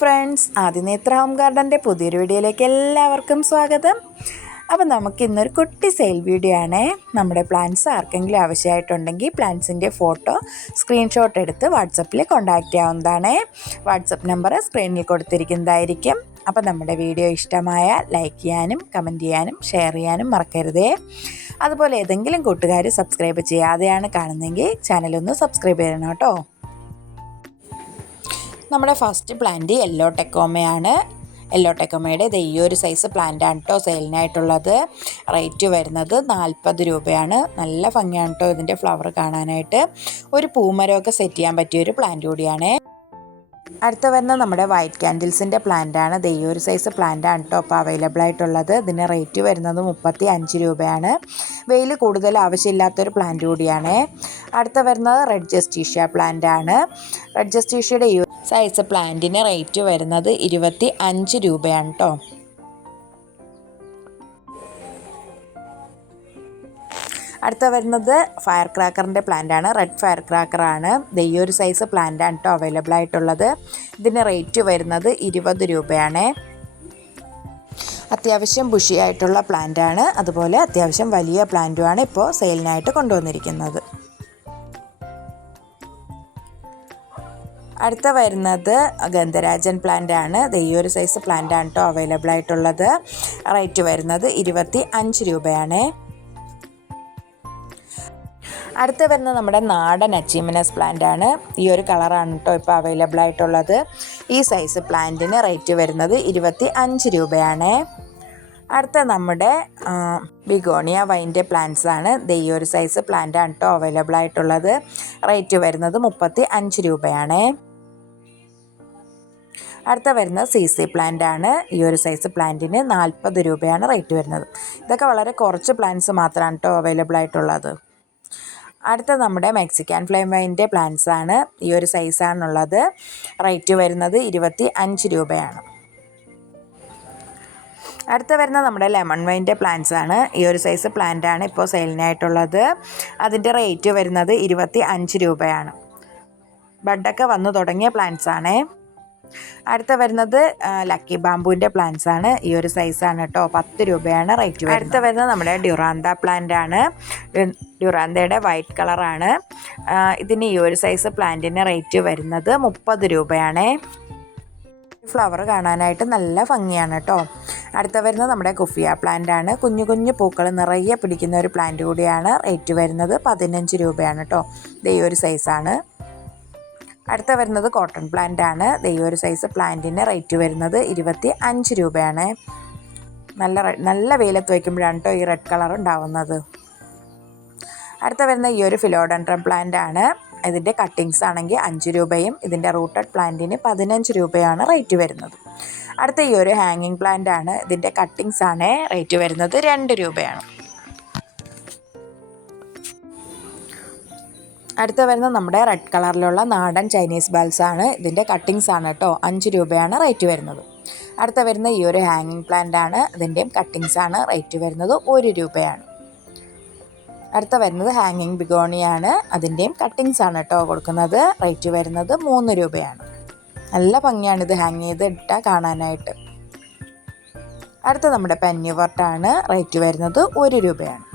Friends. Adinethra home ഗാർഡന്റെ പുതിയൊരു വീഡിയോയിലേക്ക് എല്ലാവർക്കും സ്വാഗതം. അപ്പോൾ നമുക്ക് ഇന്നൊരു കുട്ടി സെയിൽ വീഡിയോ ആണ്. നമ്മുടെ പ്ലാന്റ്സ് ആർക്കെങ്കിലും ആവശ്യമായിട്ടുണ്ടെങ്കിൽ പ്ലാന്റ്സിന്റെ ഫോട്ടോ സ്ക്രീൻഷോട്ട് എടുത്ത് വാട്സപ്പിൽ കോൺടാക്റ്റ് ചെയ്യാവുന്നതാണ്. വാട്സപ്പ് നമ്പർ സ്ക്രീനിൽ കൊടുത്തിരിക്കുന്നതായിരിക്കും. അപ്പോൾ നമ്മുടെ വീഡിയോ ഇഷ്ടമായ ലൈക്ക് ചെയ്യാനും കമന്റ് ചെയ്യാനും ഷെയർ ചെയ്യാനും മറക്കരുതേ. അതുപോലെ ഏതെങ്കിലും കൂട്ടുകാർ സബ്സ്ക്രൈബ് ചെയ്യാതെയാണ് കാണുന്നതെങ്കിൽ ചാനലൊന്ന് സബ്സ്ക്രൈബ് ചെയ്യണം കേട്ടോ. നമ്മുടെ ഫസ്റ്റ് പ്ലാന്റ് യെല്ലോ ടെക്കോമയാണ് യെല്ലോ ടെക്കോമയുടെ ഇത് ഈ ഒരു സൈസ് പ്ലാന്റ് ആണ് കേട്ടോ സെയിലിനായിട്ടുള്ളത് റേറ്റ് വരുന്നത് നാൽപ്പത് രൂപയാണ്. നല്ല ഭംഗിയാണ് കേട്ടോ ഇതിന്റെ ഫ്ലവർ കാണാനായിട്ട്. ഒരു പൂമരമൊക്കെ സെറ്റ് ചെയ്യാൻ പറ്റിയ ഒരു പ്ലാന്റ് കൂടിയാണ്. അടുത്ത വരുന്ന നമ്മുടെ വൈറ്റ് ക്യാൻഡിൽസിന്റെ പ്ലാന്റ് ആണ്. ഇത് ഒരു സൈസ് പ്ലാന്റ് ആണ് കേട്ടോ അപ്പോൾ അവൈലബിൾ ആയിട്ടുള്ളത്. ഇതിന് റേറ്റ് വരുന്നത് മുപ്പത്തി അഞ്ച് രൂപയാണ്. വെയിൽ കൂടുതൽ ആവശ്യമില്ലാത്തൊരു പ്ലാന്റ് കൂടിയാണ്. അടുത്ത വരുന്നത് റെഡ് ജസ്റ്റീഷ്യ പ്ലാന്റ് ആണ്. റെഡ് ജസ്റ്റീഷ്യയുടെ ഈ സൈസ് പ്ലാന്റിന് റേറ്റ് വരുന്നത് ഇരുപത്തി അഞ്ച് രൂപയാണ് കേട്ടോ അടുത്ത വരുന്നത് ഫയർ ക്രാക്കറിന്റെ പ്ലാന്റ് ആണ് റെഡ് ഫയർ ക്രാക്കറാണ് ഈ ഒരു സൈസ് ആണ് കേട്ടോ അവൈലബിൾ ആയിട്ടുള്ളത്. ഇതിന് റേറ്റ് വരുന്നത് ഇരുപത് രൂപയാണ്. അത്യാവശ്യം ബുഷിയായിട്ടുള്ള പ്ലാന്റ് ആണ് അതുപോലെ അത്യാവശ്യം വലിയ പ്ലാന്റുമാണ് ഇപ്പോൾ സെയിലിനായിട്ട് കൊണ്ടുവന്നിരിക്കുന്നത്. അടുത്ത വരുന്നത് ഗന്ധരാജൻ പ്ലാന്റ് ആണ് ദൈവൊരു സൈസ് പ്ലാന്റ് ആണ് കേട്ടോ അവൈലബിൾ ആയിട്ടുള്ളത്. റേറ്റ് വരുന്നത് ഇരുപത്തി അഞ്ച് രൂപയാണ്. അടുത്ത വരുന്നത് നമ്മുടെ നാടൻ അച്ചീമിനസ് പ്ലാന്റ് ആണ്. ഈ ഒരു കളറാണ് കേട്ടോ ഇപ്പോൾ അവൈലബിൾ ആയിട്ടുള്ളത്. ഈ സൈസ് പ്ലാന്റിന് റേറ്റ് വരുന്നത് ഇരുപത്തി അഞ്ച് രൂപയാണ്. അടുത്ത നമ്മുടെ ബിഗോണിയ വൈന്റെ പ്ലാന്റ്സ് ആണ്. ഈ ഒരു സൈസ് പ്ലാന്റ് ആണ് കേട്ടോ അവൈലബിൾ ആയിട്ടുള്ളത്. റേറ്റ് വരുന്നത് മുപ്പത്തി അഞ്ച് രൂപയാണ്. അടുത്ത വരുന്ന സി സി പ്ലാന്റ് ആണ്. ഈ ഒരു സൈസ് പ്ലാന്റിന് നാൽപ്പത് രൂപയാണ് റേറ്റ് വരുന്നത്. ഇതൊക്കെ വളരെ കുറച്ച് പ്ലാന്റ്സ് മാത്രമാണ് കേട്ടോ അവൈലബിൾ ആയിട്ടുള്ളത്. അടുത്ത നമ്മുടെ മെക്സിക്കൻ ഫ്ലെയിം വൈന്റെ പ്ലാന്റ്സ് ആണ് ഈ ഒരു സൈസാണുള്ളത്. റേറ്റ് വരുന്നത് ഇരുപത്തി അഞ്ച് രൂപയാണ്. അടുത്ത വരുന്ന നമ്മുടെ ലെമൺ വൈന്റെ പ്ലാന്റ്സ് ആണ് ഈ ഒരു സൈസ് പ്ലാന്റ് ആണ് ഇപ്പോൾ സെയിലിനായിട്ടുള്ളത്. അതിന്റെ റേറ്റ് വരുന്നത് ഇരുപത്തി അഞ്ച് രൂപയാണ്. ബഡൊക്കെ വന്നു തുടങ്ങിയ പ്ലാന്റ്സ് ആണേ അടുത്ത വരുന്നത് ലക്കി ബാമ്പുവിന്റെ പ്ലാന്റ്സ് ആണ്. ഈ ഒരു സൈസാണ് കേട്ടോ പത്ത് രൂപയാണ് റേറ്റ് അടുത്ത വരുന്നത് നമ്മുടെ ഡ്യൂറാന്ത പ്ലാന്റ് ആണ്. ഡ്യൂറാന്തയുടെ വൈറ്റ് കളറാണ് ഇതിന് ഈ ഒരു സൈസ് പ്ലാന്റിന് റേറ്റ് വരുന്നത് മുപ്പത് രൂപയാണ്. ഫ്ലവർ കാണാനായിട്ട് നല്ല ഭംഗിയാണ് കേട്ടോ അടുത്ത വരുന്നത് നമ്മുടെ കുഫിയ പ്ലാന്റ് ആണ്. കുഞ്ഞു കുഞ്ഞു പൂക്കൾ നിറയെ പിടിക്കുന്ന ഒരു പ്ലാന്റ് കൂടിയാണ് റേറ്റ് വരുന്നത് പതിനഞ്ച് രൂപയാണ് കേട്ടോ ഈ ഒരു സൈസാണ് അടുത്ത വരുന്നത് കോട്ടൺ പ്ലാന്റ് ആണ്. ഈ ഒരു സൈസ് പ്ലാന്റിന് റേറ്റ് വരുന്നത് ഇരുപത്തി അഞ്ച് രൂപയാണ്. നല്ല നല്ല വെയിലത്ത് വയ്ക്കുമ്പോഴാണ് കേട്ടോ ഈ റെഡ് കളർ ഉണ്ടാവുന്നത്. അടുത്ത വരുന്ന ഈ ഒരു ഫിലോഡൻഡ്രം പ്ലാന്റ് ആണ്. ഇതിന്റെ കട്ടിങ്സ് ആണെങ്കിൽ അഞ്ച് രൂപയും ഇതിന്റെ റൂട്ടഡ് പ്ലാന്റിന് പതിനഞ്ച് രൂപയാണ് റേറ്റ് വരുന്നത്. അടുത്ത ഈ ഒരു ഹാങ്ങിങ് പ്ലാന്റ് ആണ്. ഇതിന്റെ കട്ടിങ്സ് ആണ് റേറ്റ് വരുന്നത് രണ്ട് രൂപയാണ്. അടുത്ത വരുന്നത് നമ്മുടെ റെഡ് കളറിലുള്ള നാടൻ ചൈനീസ് ബൾസ് ആണ്. ഇതിന്റെ കട്ടിങ്സ് ആണ് കേട്ടോ. അഞ്ച് രൂപയാണ് റേറ്റ് വരുന്നത്. അടുത്ത വരുന്ന ഈ ഒരു ഹാങ്ങിങ് പ്ലാന്റ് ആണ്. ഇതിന്റെയും കട്ടിങ്സ് ആണ് റേറ്റ് വരുന്നത് ഒരു രൂപയാണ്. അടുത്ത വരുന്നത് ഹാങ്ങിങ് ബിഗോണിയാണ് അതിന്റെയും കട്ടിങ്സ് ആണ് കേട്ടോ കൊടുക്കുന്നത്. റേറ്റ് വരുന്നത് മൂന്ന് രൂപയാണ്. നല്ല ഭംഗിയാണ് ഇത് ഹാങ് ചെയ്ത് ഇട്ടാൽ കാണാനായിട്ട്. അടുത്ത നമ്മുടെ പെന്നിവർട്ടാണ് റേറ്റ് വരുന്നത് ഒരു രൂപയാണ്.